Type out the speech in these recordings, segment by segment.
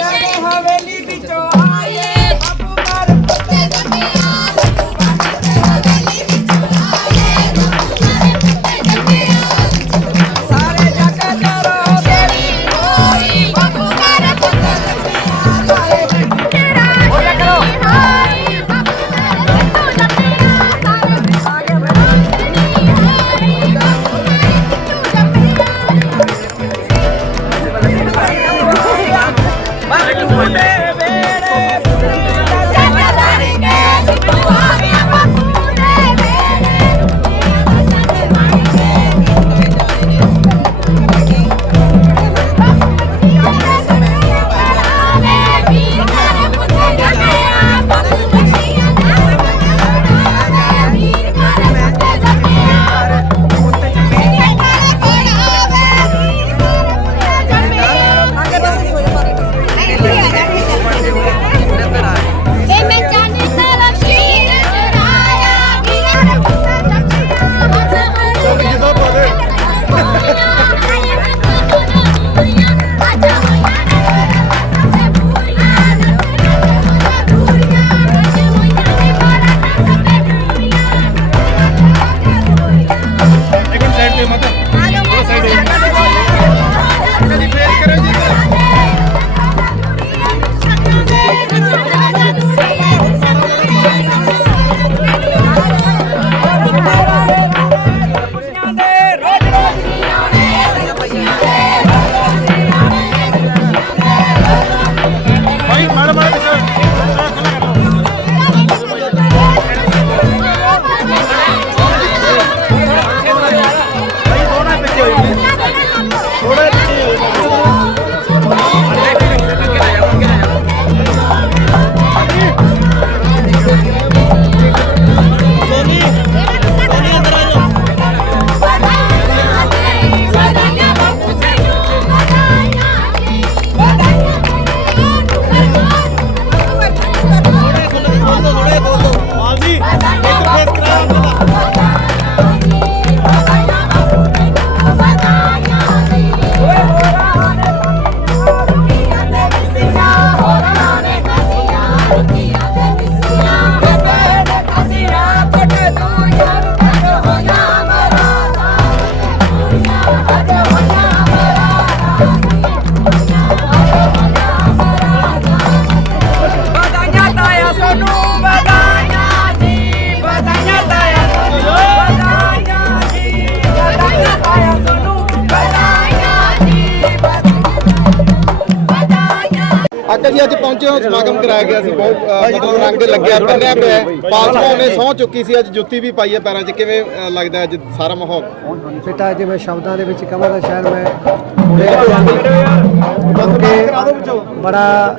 da hum. ਲੈ ਗਿਆ ਸੀ ਬਹੁਤ ਮਤਲਬ ਰੰਗ ਲੱਗਿਆ ਬੰਨਿਆ ਪਿਆ ਹੈ। ਪਾਸਪੋਰਟ ਨੇ ਸੌ ਚੁੱਕੀ ਸੀ ਅੱਜ ਜੁੱਤੀ ਵੀ ਪਾਈ ਹੈ ਪੈਰਾਂ 'ਚ ਕਿਵੇਂ ਲੱਗਦਾ ਅੱਜ ਸਾਰਾ ਮਾਹੌਲ ਬੇਟਾ ਜੇ ਮੈਂ ਸ਼ਬਦਾਂ ਦੇ ਵਿੱਚ ਕਹਾਂ ਤਾਂ ਸ਼ਾਇਦ ਮੈਂ ਕਿਉਂਕਿ ਬੜਾ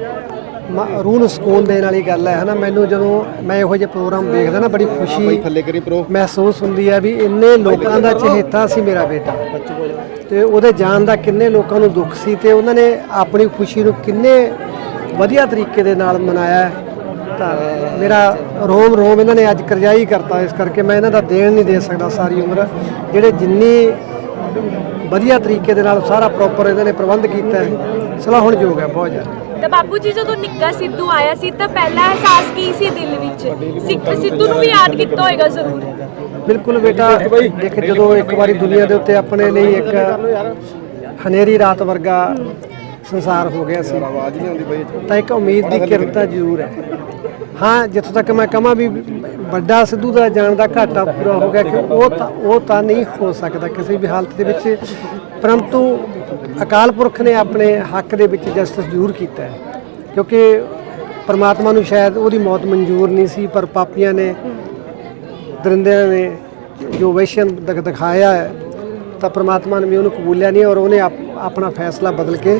ਮ- ਰੂਹ ਨੂੰ ਸਕੂਨ ਦੇਣ ਵਾਲੀ ਗੱਲ ਹੈ ਹਨਾ ਮੈਨੂੰ ਜਦੋਂ ਮੈਂ ਇਹੋ ਜਿਹੇ ਪ੍ਰੋਗਰਾਮ ਦੇਖਦਾ ਨਾ ਬੜੀ ਖੁਸ਼ੀ ਥੱਲੇ ਕਰੀ ਪ੍ਰੋ ਮਹਿਸੂਸ ਹੁੰਦੀ ਹੈ ਵੀ ਇੰਨੇ ਲੋਕਾਂ ਦਾ ਚਹੇਤਾ ਸੀ ਮੇਰਾ ਬੇਟਾ ਤੇ ਉਹਦੇ ਜਾਣ ਦਾ ਕਿੰਨੇ ਲੋਕਾਂ ਨੂੰ ਦੁੱਖ ਸੀ ਤੇ ਉਹਨਾਂ ਨੇ ਆਪਣੀ ਖੁਸ਼ੀ ਨੂੰ ਕਿੰਨੇ ਵਧੀਆ ਤਰੀਕੇ ਦੇ ਨਾਲ ਮਨਾਇਆ ਹੈ। ਤਾਂ ਮੇਰਾ ਰੋਮ ਰੋਮ ਇਹਨਾਂ ਨੇ ਅੱਜ ਕਰਜਾਈ ਕਰਤਾ ਇਸ ਕਰਕੇ ਮੈਂ ਇਹਨਾਂ ਦਾ ਦੇਣ ਨਹੀਂ ਦੇ ਸਕਦਾ ਸਾਰੀ ਉਮਰ ਜਿਹੜੇ ਜਿੰਨੀ ਵਧੀਆ ਤਰੀਕੇ ਦੇ ਨਾਲ ਸਾਰਾ ਪ੍ਰੋਪਰ ਇਹਨਾਂ ਨੇ ਪ੍ਰਬੰਧ ਕੀਤਾ ਹੈ ਜੋਗ ਹੈ ਬਹੁਤ ਜ਼ਿਆਦਾ ਤਾਂ ਬਾਪੂ ਜੀ ਜਦੋਂ ਨਿੱਕਾ ਸਿੱਧੂ ਆਇਆ ਸੀ ਤਾਂ ਪਹਿਲਾ ਅਹਿਸਾਸ ਕੀ ਸੀ ਦਿਲ ਵਿੱਚ ਸਿੱਖ ਸਿੱਧੂ ਨੂੰ ਵੀ ਯਾਦ ਕੀਤਾ ਹੋਏਗਾ ਜ਼ਰੂਰ ਬਿਲਕੁਲ ਬੇਟਾ ਦੇਖ ਜਦੋਂ ਇੱਕ ਵਾਰੀ ਦੁਨੀਆ ਦੇ ਉੱਤੇ ਆਪਣੇ ਲਈ ਇੱਕ ਹਨੇਰੀ ਰਾਤ ਵਰਗਾ ਸੰਸਾਰ ਹੋ ਗਿਆ ਸੀ ਆਵਾਜ਼ ਨਹੀਂ ਆਉਂਦੀ ਬਈ ਤਾਂ ਇੱਕ ਉਮੀਦ ਦੀ ਕਿਰਨ ਤਾਂ ਜ਼ਰੂਰ ਹੈ ਹਾਂ ਜਿੱਥੋਂ ਤੱਕ ਮੈਂ ਕਹਾਂ ਵੀ ਵੱਡਾ ਸਿੱਧੂ ਦਾ ਜਾਣ ਦਾ ਘਾਟਾ ਪੂਰਾ ਹੋ ਗਿਆ ਕਿ ਉਹ ਤਾਂ ਉਹ ਤਾਂ ਨਹੀਂ ਹੋ ਸਕਦਾ ਕਿਸੇ ਵੀ ਹਾਲਤ ਦੇ ਵਿੱਚ ਪਰੰਤੂ ਅਕਾਲ ਪੁਰਖ ਨੇ ਆਪਣੇ ਹੱਕ ਦੇ ਵਿੱਚ ਜਸਟਿਸ ਜ਼ਰੂਰ ਕੀਤਾ ਹੈ ਕਿਉਂਕਿ ਪਰਮਾਤਮਾ ਨੂੰ ਸ਼ਾਇਦ ਉਹਦੀ ਮੌਤ ਮਨਜ਼ੂਰ ਨਹੀਂ ਸੀ ਪਰ ਪਾਪੀਆਂ ਨੇ ਦਰਿੰਦਿਆਂ ਨੇ ਜੋ ਵੈਸ਼ਨ ਦਿਖਾਇਆ ਹੈ ਤਾਂ ਪਰਮਾਤਮਾ ਨੇ ਵੀ ਉਹਨੂੰ ਕਬੂਲਿਆ ਨਹੀਂ ਔਰ ਉਹਨੇ ਆਪਣਾ ਫੈਸਲਾ ਬਦਲ ਕੇ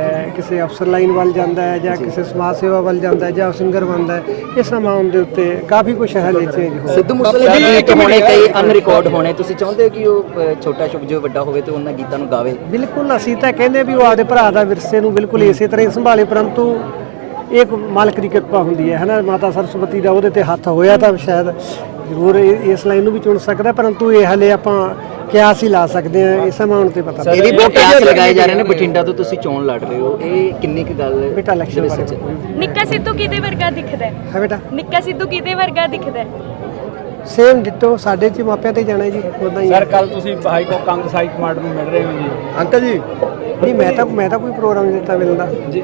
ਕਿਸੇ ਅਫਸਰ ਲਾਈਨ ਵੱਲ ਜਾਂਦਾ ਹੈ ਜਾਂ ਕਿਸੇ ਸਮਾਜ ਸੇਵਾ ਵੱਲ ਜਾਂਦਾ ਹੈ ਜਾਂ ਸਿੰਗਰ ਬਣਦਾ ਹੈ ਇਸ ਸਮਾਂ ਦੇ ਉੱਤੇ ਕਾਫੀ ਕੁਝ ਹੈ ਚੇਂਜ ਹੋ ਸਿੱਧੂ ਮੂਸੇਵਾਲੇ ਦੇ ਗੀਤ ਹੋਣੇ ਕਈ ਅਨਰਿਕਾਰਡ ਹੋਣੇ ਤੁਸੀਂ ਚਾਹੁੰਦੇ ਹੋ ਕਿ ਉਹ ਛੋਟਾ ਸ਼ੁਭ ਜੋ ਵੱਡਾ ਹੋਵੇ ਤੇ ਉਹਨਾਂ ਗੀਤਾਂ ਨੂੰ ਗਾਵੇ ਬਿਲਕੁਲ ਅਸੀਂ ਤਾਂ ਕਹਿੰਦੇ ਵੀ ਉਹ ਆਦੇ ਭਰਾ ਦਾ ਵਿਰਸੇ ਨੂੰ ਬਿਲਕੁਲ ਇਸੇ ਤਰ੍ਹਾਂ ਹੀ ਸੰਭਾਲੇ ਪਰੰਤੂ ਇੱਕ ਮਾਲਕ ਦੀ ਕਿਰਪਾ ਹੁੰਦੀ ਹੈ ਹਨਾ ਮਾਤਾ ਸਰਸਵਤੀ ਦਾ ਉਹਦੇ ਤੇ ਹੱਥ ਹੋਇਆ ਤਾਂ ਸ਼ਾਇਦ ਜ਼ਰੂਰ ਇਹ- ਇਸ ਲਾਈਨ ਨੂੰ ਵੀ ਚੁਣ ਸਕਦਾ ਪਰੰਤੂ ਇਹ ਹਲੇ ਆਪਾਂ ਕਿਆ ਸੀ ਲਾ ਸਕਦੇ ਆ ਇਸ ਸਮਾਂ ਹੁਣ ਤੇ ਪਤਾ ਇਹ ਵੀ ਬਹੁਤ ਲਗਾਏ ਜਾ ਰਹੇ ਨੇ ਬਠਿੰਡਾ ਤੋਂ ਤੁਸੀਂ ਚੋਣ ਲੜ ਰਹੇ ਹੋ ਇਹ ਕਿੰਨੀ ਕੁ ਗੱਲ ਹੈ ਬੇਟਾ ਇਲੈਕਸ਼ਨ ਵਿੱਚ ਨਿੱਕਾ ਸਿੱਧੂ ਕਿਤੇ ਵਰਗਾ ਦਿਖਦਾ ਹੈ ਹਾਂ ਬੇਟਾ ਨਿੱਕਾ ਸਿੱਧੂ ਕਿਤੇ ਵਰਗਾ ਦਿਖਦਾ ਹੈ ਸੇਮ ਦਿੱਤੋ ਸਾਡੇ ਚ ਮਾਪਿਆਂ ਤੇ ਜਾਣਾ ਜੀ ਉਦਾਂ ਹੀ ਸਰ ਕੱਲ ਤੁਸੀਂ ਹਾਈ ਕੋ ਕੰਗ ਸਾਈ ਕਮਾਂਡ ਨੂੰ ਮਿਲ ਰਹੇ ਹੋ ਜੀ ਅੰਕਲ ਜੀ ਨਹੀਂ ਮੈਂ ਤਾਂ ਮੈਂ ਤਾਂ ਕੋਈ ਪ੍ਰੋਗਰਾਮ ਨਹੀਂ ਦਿੱਤਾ ਮਿਲਦਾ ਜੀ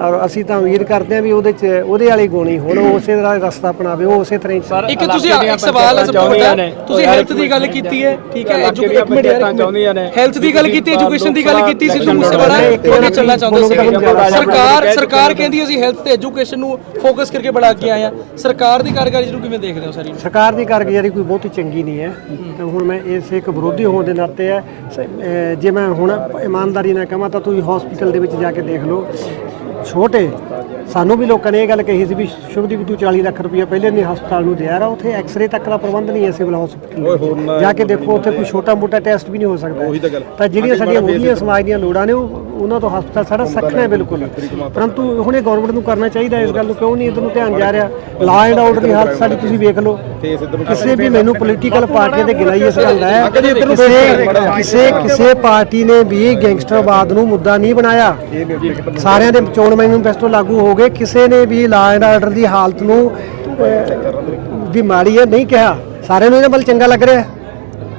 ਔਰ ਅਸੀਂ ਤਾਂ ਉਮੀਦ ਕਰਦੇ ਆ ਵੀ ਉਹਦੇ ਚ ਉਹਦੇ ਵਾਲੀ ਗੋਣੀ ਹੁਣ ਉਸੇ ਤਰ੍ਹਾਂ ਰਸਤਾ ਅਪਣਾਵੇ ਉਹ ਉਸੇ ਤਰ੍ਹਾਂ ਇੱਕ ਤੁਸੀਂ ਇੱਕ ਸਵਾਲ ਸਪੋਰਟ ਤੁਸੀਂ ਹੈਲਥ ਦੀ ਗੱਲ ਕੀਤੀ ਹੈ ਠੀਕ ਹੈ ਐਜੂਕੇਸ਼ਨ ਚਾਹੁੰਦੀਆਂ ਨੇ ਹੈਲਥ ਦੀ ਗੱਲ ਕੀਤੀ ਐਜੂਕੇਸ਼ਨ ਦੀ ਗੱਲ ਕੀਤੀ ਸਿੱਧੂ ਮੂਸੇਵਾਲਾ ਉਹਨੇ ਚੱਲਣਾ ਚਾਹੁੰਦੇ ਸੀ ਸਰਕਾਰ ਸਰਕਾਰ ਕਹਿੰਦੀ ਅਸੀਂ ਹੈਲਥ ਤੇ ਐਜੂਕੇਸ਼ਨ ਨੂੰ ਫੋਕਸ ਕਰਕੇ ਬੜਾ ਅੱਗੇ ਆਏ ਆ ਸਰਕਾਰ ਦੀ ਕਾਰਗੁਜ਼ਾਰੀ ਨੂੰ ਕਿਵੇਂ ਦੇਖਦੇ ਹੋ ਸਾਰੀ ਸਰਕਾਰ ਦੀ ਕਾਰਗੁਜ਼ਾਰੀ ਕੋਈ ਬਹੁਤੀ ਚੰਗੀ ਨਹੀਂ ਹੈ ਤੇ ਹੁਣ ਮੈਂ ਇਸ ਇੱਕ ਵਿਰੋਧੀ ਹੋਣ ਦੇ ਨਾਤੇ ਹੈ ਜੇ ਮੈਂ ਹੁਣ ਇਮਾਨਦਾਰੀ ਨਾਲ ਕਹਾਂ ਤਾਂ ਤੁਸੀਂ ਹਸਪੀਟਲ ਦੇ ਵਿੱਚ ਜਾ ਕੇ ਦੇਖ ਲਓ ਛੋਟੇ ਸਾਨੂੰ ਵੀ ਲੋਕਾਂ ਨੇ ਇਹ ਗੱਲ ਕਹੀ ਸੀ ਵੀ ਸ਼ੁਭਦੀਪ ਤੂੰ 40 ਲੱਖ ਰੁਪਏ ਪਹਿਲੇ ਨੇ ਹਸਪਤਾਲ ਨੂੰ ਦਿਆ ਰਾ ਉੱਥੇ ਐਕਸ-ਰੇ ਤੱਕ ਦਾ ਪ੍ਰਬੰਧ ਨਹੀਂ ਹੈ ਸਿਵਲ ਹਸਪਤਾਲ ਜਾ ਕੇ ਦੇਖੋ ਉੱਥੇ ਕੋਈ ਛੋਟਾ ਮੋਟਾ ਟੈਸਟ ਵੀ ਨਹੀਂ ਹੋ ਸਕਦਾ ਤਾਂ ਜਿਹੜੀਆਂ ਸਾਡੀਆਂ ਮੋਦੀਆਂ ਸਮਾਜ ਦੀਆਂ ਲੋੜਾਂ ਨੇ ਉਹ ਉਹਨਾਂ ਤੋਂ ਹਸਪਤਾਲ ਸਾਡਾ ਸਖਣਾ ਬਿਲਕੁਲ ਪਰੰਤੂ ਹੁਣੇ ਗਵਰਨਮੈਂਟ ਨੂੰ ਕਰਨਾ ਚਾਹੀਦਾ ਇਸ ਗੱਲ ਨੂੰ ਕਿਉਂ ਨਹੀਂ ਇਹਨੂੰ ਧਿਆਨ ਜਾ ਰਿਹਾ ਲਾ ਐਂਡ ਆਰਡਰ ਦੀ ਹਾਲਤ ਸਾਡੀ ਤੁਸੀਂ ਵੇਖ ਲਓ ਕਿਸੇ ਵੀ ਮੈਨੂੰ ਪੋਲੀਟੀਕਲ ਪਾਰਟੀ ਦੇ ਗਿਲਾ ਹੀ ਇਸ ਗੱਲ ਦਾ ਹੈ ਕਿਸੇ ਕਿਸੇ ਕਿਸੇ ਪਾਰਟੀ ਨੇ ਵੀ ਗੈਂਗਸਟਰਵਾਦ ਨੂੰ ਮੁੱਦਾ ਨਹੀਂ ਬਣਾਇਆ ਸਾਰਿਆਂ ਦੇ ਚੋਣ ਮੈਨੀਫੈਸਟੋ ਲਾਗੂ ਹੋ ਗਏ ਕਿਸੇ ਨੇ ਵੀ ਲਾ ਐਂਡ ਆਰਡਰ ਦੀ ਹਾਲਤ ਨੂੰ ਵੀ ਮਾੜੀ ਹੈ ਨਹੀਂ ਕਿਹਾ ਸਾਰਿਆਂ ਨੂੰ ਇਹ ਬਲ ਚੰਗਾ ਲੱਗ ਰਿਹਾ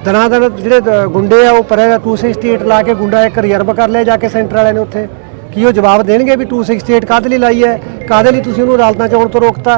ਦਰਾਂ ਦਰ ਜਿਹੜੇ ਗੁੰਡੇ ਆ ਉਹ ਪਰੇ 268 ਸਟੇਟ ਲਾ ਕੇ ਗੁੰਡਾ ਇੱਕ ਰਿਜ਼ਰਵ ਕਰ ਲਿਆ ਜਾ ਕੇ ਸੈਂਟਰ ਵਾਲਿਆਂ ਨੇ ਉੱਥੇ ਕੀ ਉਹ ਜਵਾਬ ਦੇਣਗੇ ਵੀ 268 ਕਾਹਦੇ ਲਈ ਲਾਈ ਹੈ ਕਾਹਦੇ ਲਈ ਤੁਸੀਂ ਉਹਨੂੰ ਅਦਾਲਤਾਂ 'ਚ ਆਉਣ ਤੋਂ ਰੋਕਤਾ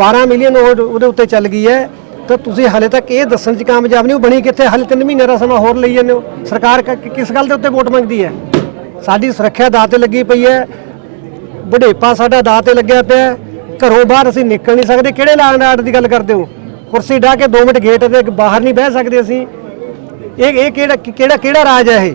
12 ਮਿਲੀਅਨ ਉਹਦੇ ਉੱਤੇ ਚੱਲ ਗਈ ਹੈ ਤਾਂ ਤੁਸੀਂ ਹਾਲੇ ਤੱਕ ਇਹ ਦੱਸਣ 'ਚ ਕਾਮਯਾਬ ਨਹੀਂ ਹੋ ਬਣੀ ਕਿੱਥੇ ਹਾਲੇ 3 ਮਹੀਨੇ ਦਾ ਸਮਾਂ ਹੋਰ ਲਈ ਜਾਂਦੇ ਹੋ ਸਰਕਾਰ ਕਿਸ ਗੱਲ ਦੇ ਉੱਤੇ ਵੋਟ ਮੰਗਦੀ ਹੈ ਸਾਡੀ ਸੁਰੱਖਿਆ ਦਾ ਤੇ ਲੱਗੀ ਪਈ ਹੈ ਬੁਢੇਪਾ ਸਾਡਾ ਦਾ ਤੇ ਲੱਗਿਆ ਪਿਆ ਘਰੋਂ ਬਾਹਰ ਅਸੀਂ ਨਿਕਲ ਨਹੀਂ ਸਕਦੇ ਕਿਹੜੇ ਲਾਣ ਆਰਟ ਦੀ ਗੱਲ ਕਰਦੇ ਹੋ ਕੁਰਸੀ ਢਾ ਕੇ 2 ਮਿੰਟ ਗੇਟ ਤੇ ਬਾਹਰ ਨਹੀਂ ਬਹਿ ਸਕਦੇ ਅਸੀਂ ਇਹ ਇਹ ਕਿਹੜਾ ਕਿਹੜਾ ਕਿਹੜਾ ਰਾਜ ਹੈ ਇਹ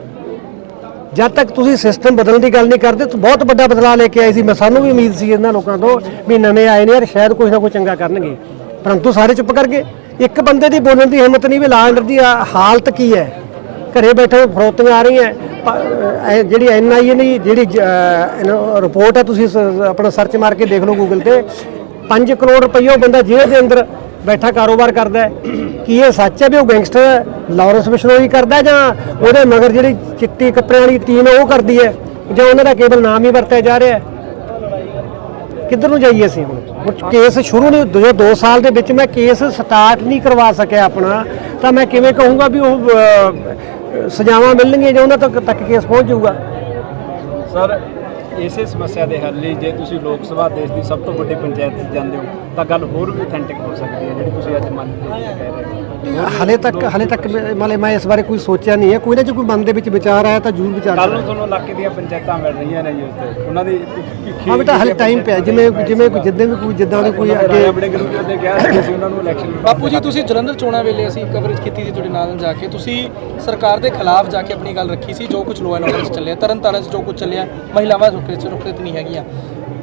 ਜਦ ਤੱਕ ਤੁਸੀਂ ਸਿਸਟਮ ਬਦਲਣ ਦੀ ਗੱਲ ਨਹੀਂ ਕਰਦੇ ਤਾਂ ਬਹੁਤ ਵੱਡਾ ਬਦਲਾਅ ਲੈ ਕੇ ਆਏ ਸੀ ਮੈਂ ਸਾਨੂੰ ਵੀ ਉਮੀਦ ਸੀ ਇਹਨਾਂ ਲੋਕਾਂ ਤੋਂ ਵੀ ਨਵੇਂ ਆਏ ਨੇ ਯਾਰ ਸ਼ਾਇਦ ਕੁਝ ਨਾ ਕੁਝ ਚੰਗਾ ਕਰਨਗੇ ਪਰੰਤੂ ਸਾਰੇ ਚੁੱਪ ਕਰ ਗਏ ਇੱਕ ਬੰਦੇ ਦੀ ਬੋਲਣ ਦੀ ਹਿੰਮਤ ਨਹੀਂ ਵੀ ਲਾਂਡਰ ਦੀ ਹਾਲਤ ਕੀ ਹੈ ਘਰੇ ਬੈਠੇ ਫਰੋਤੀਆਂ ਆ ਰਹੀਆਂ ਜਿਹੜੀ ਐਨਆਈਏ ਨਹੀਂ ਜਿਹੜੀ ਰਿਪੋਰਟ ਹੈ ਤੁਸੀਂ ਆਪਣਾ ਸਰਚ ਮਾਰ ਕੇ ਦੇਖ ਲਓ ਗੂਗਲ ਤੇ 5 ਕਰੋੜ ਰੁਪਈਆ ਬੰਦਾ ਜੇਲ੍ਹ ਦੇ ਅੰਦਰ ਬੈਠਾ ਕਾਰੋਬਾਰ ਕਰਦਾ ਹੈ ਕੀ ਇਹ ਸੱਚ ਹੈ ਵੀ ਉਹ ਗੈਂਗਸਟਰ ਲਾਰੈਂਸ ਬਿਸ਼ਨੋਈ ਕਰਦਾ ਜਾਂ ਉਹਦੇ ਮਗਰ ਜਿਹੜੀ ਚਿੱਟੀ ਕੱਪੜਿਆਂ ਵਾਲੀ ਟੀਮ ਉਹ ਕਰਦੀ ਹੈ ਜਾਂ ਉਹਨਾਂ ਦਾ ਕੇਵਲ ਨਾਮ ਹੀ ਵਰਤਿਆ ਜਾ ਰਿਹਾ ਹੈ ਕਿੱਧਰ ਨੂੰ ਜਾਈਏ ਅਸੀਂ ਹੁਣ ਕੇਸ ਸ਼ੁਰੂ ਨਹੀਂ ਜੋ 2 ਸਾਲ ਦੇ ਵਿੱਚ ਮੈਂ ਕੇਸ ਸਟਾਰਟ ਨਹੀਂ ਕਰਵਾ ਸਕਿਆ ਆਪਣਾ ਤਾਂ ਮੈਂ ਕਿਵੇਂ ਕਹੂੰਗਾ ਵੀ ਉਹ ਸਜ਼ਾਵਾਂ ਮਿਲਣਗੀਆਂ ਜਾਂ ਉਹਨਾਂ ਤੱਕ ਤੱਕ ਕੇਸ ਪਹੁੰਚ ਜਾਊਗਾ ਸਰ ਇਸੇ ਸਮੱਸਿਆ ਦੇ ਹੱਲ ਲਈ ਜੇ ਤੁਸੀਂ ਲੋਕ ਸਭਾ ਦੇਸ਼ ਦੀ ਸਭ ਤੋਂ ਵੱਡੀ ਪੰਚਾਇਤ ਜਾਂਦੇ ਹੋ ਤਾਂ ਗੱਲ ਹੋਰ ਵੀ ਅਥੈਂਟਿਕ ਹੋ ਸਕਦੀ ਹੈ ਜਿਹੜੀ ਤੁਸੀਂ ਅੱਜ ਮੰਨ ਕੇ ਕਹਿ ਰਹੇ ਹੋ ਹਲੇ ਤੱਕ ਹਲੇ ਤੱਕ ਮਾਲੇ ਮੈਂ ਇਸ ਬਾਰੇ ਕੋਈ ਸੋਚਿਆ ਨਹੀਂ ਹੈ ਕੋਈ ਨਾ ਜੇ ਕੋਈ ਮਨ ਦੇ ਵਿੱਚ ਵਿਚਾਰ ਆਇਆ ਤਾਂ ਜ਼ਰੂਰ ਵਿਚਾਰ ਕੱਲ ਨੂੰ ਤੁਹਾਨੂੰ ਇਲਾਕੇ ਦੀਆਂ ਪੰਚਾਇਤਾਂ ਮਿਲ ਰਹੀਆਂ ਨੇ ਜੀ ਉੱਤੇ ਉਹਨਾਂ ਦੀ ਹਾਂ ਬੇਟਾ ਹਲੇ ਟਾਈਮ ਪਿਆ ਜਿਵੇਂ ਜਿਵੇਂ ਕੋਈ ਜਿੱਦਾਂ ਵੀ ਕੋਈ ਜਿੱਦਾਂ ਦੇ ਕੋਈ ਅੱਗੇ ਆਪਣੇ ਗਰੁੱਪ ਦੇ ਗਿਆ ਸੀ ਉਹਨਾਂ ਨੂੰ ਇਲੈਕਸ਼ਨ ਬਾਪੂ ਜੀ ਤੁਸੀਂ ਜਲੰਧਰ ਚੋਣਾਂ ਵੇਲੇ ਅਸੀਂ ਕਵਰੇਜ ਕੀਤੀ ਸੀ ਤੁਹਾਡੇ ਨਾਲ ਜਾ ਕੇ ਤੁਸੀਂ ਸਰਕਾਰ ਦੇ ਖਿਲਾਫ ਜਾ ਕੇ ਆਪਣੀ ਗੱਲ ਰੱਖੀ ਸੀ ਜੋ ਕੁਝ ਲੋਅ ਐਂਡ ਆਰਡਰ ਚੱਲਿਆ ਤਰਨਤਾਰਨ 'ਚ ਜੋ ਕੁਝ ਚੱਲਿਆ ਮਹਿਲਾਵਾਂ ਸੁਖਰੇ ਚ ਰੁਕਰਤ ਨਹੀਂ ਹੈਗੀਆਂ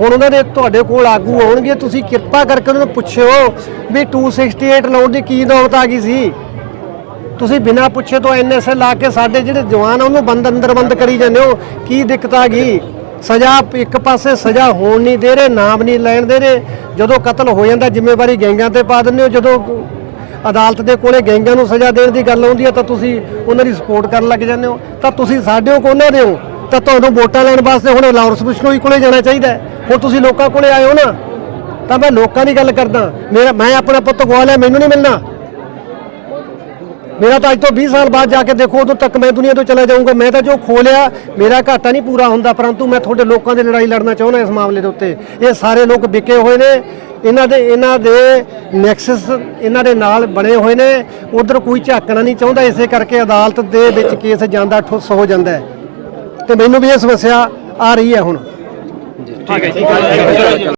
ਹੁਣ ਉਹਨਾਂ ਦੇ ਤੁਹਾਡੇ ਕੋਲ ਆਗੂ ਆਉਣਗੇ ਤੁਸੀਂ ਕਿਰਪਾ ਕਰਕੇ ਉਹਨਾਂ ਨੂੰ ਪੁੱਛਿਓ ਵੀ 268 ਲੋਡ ਦੀ ਕੀ ਦੌਲਤ ਆ ਗਈ ਸੀ ਤੁਸੀਂ ਬਿਨਾਂ ਪੁੱਛੇ ਤੋਂ ਐਨਐਸਏ ਲਾ ਕੇ ਸਾਡੇ ਜਿਹੜੇ ਜਵਾਨ ਆ ਉਹਨੂੰ ਬੰਦ ਅੰਦਰ ਬੰਦ ਕਰੀ ਜਾਂਦੇ ਹੋ ਕੀ ਦਿੱਕਤ ਆ ਗਈ ਸਜ਼ਾ ਇੱਕ ਪਾਸੇ ਸਜ਼ਾ ਹੋਣ ਨਹੀਂ ਦੇ ਰਹੇ ਨਾਮ ਨਹੀਂ ਲੈਣ ਦੇ ਰਹੇ ਜਦੋਂ ਕਤਲ ਹੋ ਜਾਂਦਾ ਜ਼ਿੰਮੇਵਾਰੀ ਗੈਂਗਾਂ ਤੇ ਪਾ ਦਿੰਦੇ ਹੋ ਜਦੋਂ ਅਦਾਲਤ ਦੇ ਕੋਲੇ ਗੈਂਗਾਂ ਨੂੰ ਸਜ਼ਾ ਦੇਣ ਦੀ ਗੱਲ ਆਉਂਦੀ ਹੈ ਤਾਂ ਤੁਸੀਂ ਉਹਨਾਂ ਦੀ ਸਪੋਰਟ ਕਰਨ ਲੱਗ ਜਾਂਦੇ ਹੋ ਤਾਂ ਤੁਸੀਂ ਸਾਡੇ ਕੋ ਉਹਨਾਂ ਦੇ ਹੋ ਤਾਂ ਤੁਹਾਨੂੰ ਵੋਟਾਂ ਲੈਣ ਵਾਸਤੇ ਹੁਣ ਲਾਰਸ ਬੁਸ਼ ਨੂੰ ਹੀ ਕੋਲੇ ਜਾਣਾ ਚਾਹੀਦਾ ਹੈ ਹੁਣ ਤੁਸੀਂ ਲੋਕਾਂ ਕੋਲੇ ਆਏ ਹੋ ਨਾ ਤਾਂ ਮੈਂ ਲੋਕਾਂ ਦੀ ਗੱਲ ਕਰਦਾ ਮੇਰਾ ਮੈਂ ਆਪਣਾ ਪੁੱਤ ਗਵਾ ਲਿਆ ਮੈਨੂੰ ਨਹੀਂ ਮਿਲਣਾ ਮੇਰਾ ਤਾਂ ਅੱਜ ਤੋਂ 20 ਸਾਲ ਬਾਅਦ ਜਾ ਕੇ ਦੇਖੋ ਉਦੋਂ ਤੱਕ ਮੈਂ ਦੁਨੀਆ ਤੋਂ ਚਲਾ ਜਾਊਂਗਾ ਮੈਂ ਤਾਂ ਜੋ ਖੋ ਲਿਆ ਮੇਰਾ ਘਾਟਾ ਨਹੀਂ ਪੂਰਾ ਹੁੰਦਾ ਪਰੰਤੂ ਮੈਂ ਤੁਹਾਡੇ ਲੋਕਾਂ ਦੇ ਲੜਾਈ ਲੜਨਾ ਚਾਹੁੰਦਾ ਇਸ ਮਾਮਲੇ ਦੇ ਉੱਤੇ ਇਹ ਸਾਰੇ ਲੋਕ ਵਿਕੇ ਹੋਏ ਨੇ ਇਹਨਾਂ ਦੇ ਇਹਨਾਂ ਦੇ ਨੈਕਸਸ ਇਹਨਾਂ ਦੇ ਨਾਲ ਬਣੇ ਹੋਏ ਨੇ ਉਧਰ ਕੋਈ ਝਾਕਣਾ ਨਹੀਂ ਚਾਹੁੰਦਾ ਇਸੇ ਕਰਕੇ ਅਦਾਲਤ ਦੇ ਵਿੱਚ ਕੇਸ ਜਾਂਦਾ ਠੁੱਸ ਹੋ ਜਾਂਦਾ ਤੇ ਮੈਨੂੰ ਵੀ ਇਹ ਸਮੱਸਿਆ ਆ ਰਹੀ ਹੈ ਹੁਣ ਠੀਕ ਹੈ ਜੀ